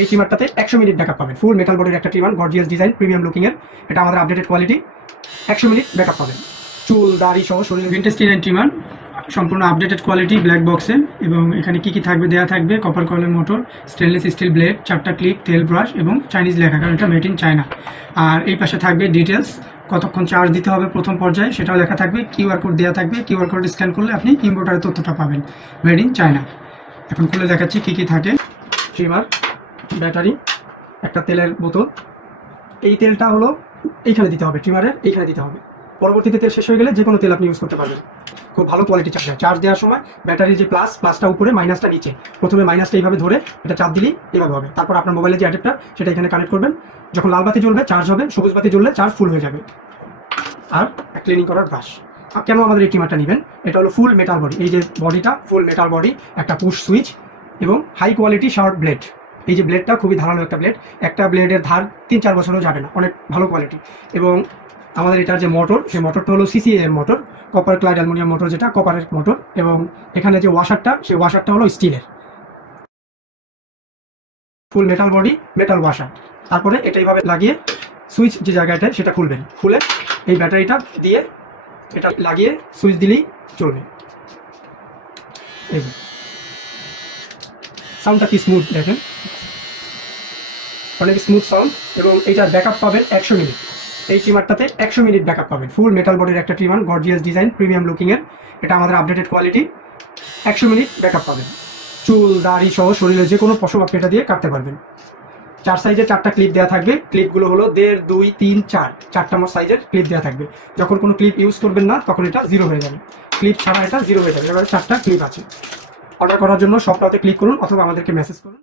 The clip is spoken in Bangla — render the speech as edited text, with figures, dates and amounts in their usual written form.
এই ট্রিমারটাতে 100 মিনিট ব্যাকআপ পাবেন। ফুল মেটাল বডির একটা trimmer, gorgeous design, premium looking এর। এটা আমাদের আপডেটেড কোয়ালিটি। 100 মিনিট ব্যাকআপ পাবেন, চুল দাড়ি সহ শরীর। ভিনটেজ ডিজাইন ট্রিমার, সম্পূর্ণ আপডেটেড কোয়ালিটি, ব্ল্যাক বক্সে। এবং এখানে কি কি থাকবে দেওয়া থাকবে: কপার কয়েলের মোটর, স্টেনলেস স্টিল ব্লেড, 4টা ক্লিপ, তেল ব্রাশ এবং চাইনিজ লেখা, কারণ এটা মেড ইন চায়না। আর এই পাশে থাকবে ডিটেলস, কতক্ষণ চার্জ দিতে হবে প্রথম পর্যায়ে সেটাও লেখা থাকবে। কিউআর কোড দেওয়া থাকবে, কিউআর কোড স্ক্যান করলে আপনি ইম্পোর্টারের তথ্যটা পাবেন, মেড ইন চায়না। এখন খুলে দেখাচ্ছি কি কি থাকে। ট্রিমার, ব্যাটারি, একটা তেলের বোতল। এই তেলটা হলো এইখানে দিতে হবে, ট্রিমারের এইখানে দিতে হবে। পরবর্তীতে তেল শেষ হয়ে গেলে যে কোনো তেল আপনি ইউজ করতে পারবেন। খুব ভালো কোয়ালিটি চার্জার। চার্জ দেওয়ার সময় ব্যাটারির যে প্লাসটা উপরে, মাইনাসটা নিচে। প্রথমে মাইনাসটা এইভাবে ধরে এটা চাপ দিলেই এভাবে হবে। তারপর আপনার মোবাইলের যে অ্যাডাপ্টার সেটা এখানে কানেক্ট করবেন। যখন লাল বাতি জ্বলবে চার্জ হবে, সবুজ বাতি জ্বললে চার্জ ফুল হয়ে যাবে। আর ক্লিনিং করার ব্রাশ। কেন আমাদের এই ট্রিমারটা নেবেন? এটা হলো ফুল মেটাল বডি। এই যে বডিটা ফুল মেটাল বডি, একটা পুশ সুইচ এবং হাই কোয়ালিটি শার্প ব্লেড। এই যে ব্লেডটা খুবই ধারালো একটা ব্লেড, একটা ব্লেডের ধার 3-4 বছরও যাবে না, অনেক ভালো কোয়ালিটি। এবং আমাদের এটার যে মোটর, সেই মোটরটা হলো CCM motor, copper Clyde aluminium motor, যেটা কপারের মোটর। এবং এখানে যে ওয়াশারটা, সেই ওয়াশারটা হলো স্টিলের। ফুল মেটাল বডি, মেটাল ওয়াশার। তারপরে এটা এইভাবে লাগিয়ে সুইচ যে জায়গাটায় সেটা খুলবেন, খুলে এই ব্যাটারিটা দিয়ে এটা লাগিয়ে সুইচ দিলেই চলবে। এই সাউন্ডটা কি স্মুথ দেখেন, অনেক স্মুথ সাউন্ড। এবং এইটার ব্যাকআপ পাবেন 100 মিনিট। এই ট্রিমারটাতে 100 মিনিট ব্যাকআপ পাবেন। ফুল মেটাল বডির একটা trimmer, gorgeous design, premium looking এর। এটা আমাদের আপডেটেড কোয়ালিটি। 100 মিনিট ব্যাকআপ পাবেন, চুল দাড়ি সহ শরীরের যে কোনো পশম আপনি এটা দিয়ে কাটতে পারবেন। 4 সাইজের 4টা ক্লিপ দেওয়া থাকবে। ক্লিপগুলো হলো 1.5, 2, 3, 4, 4টা মোট সাইজের ক্লিপ দেওয়া থাকবে। যখন কোনো ক্লিপ ইউজ করবেন না তখন এটা জিরো হয়ে যাবে, ক্লিপ ছাড়া এটা জিরো হয়ে যাবে। এবার 4টা ক্লিপ আছে। অর্ডার করার জন্য শপটাতে ক্লিক করুন অথবা আমাদেরকে মেসেজ করুন।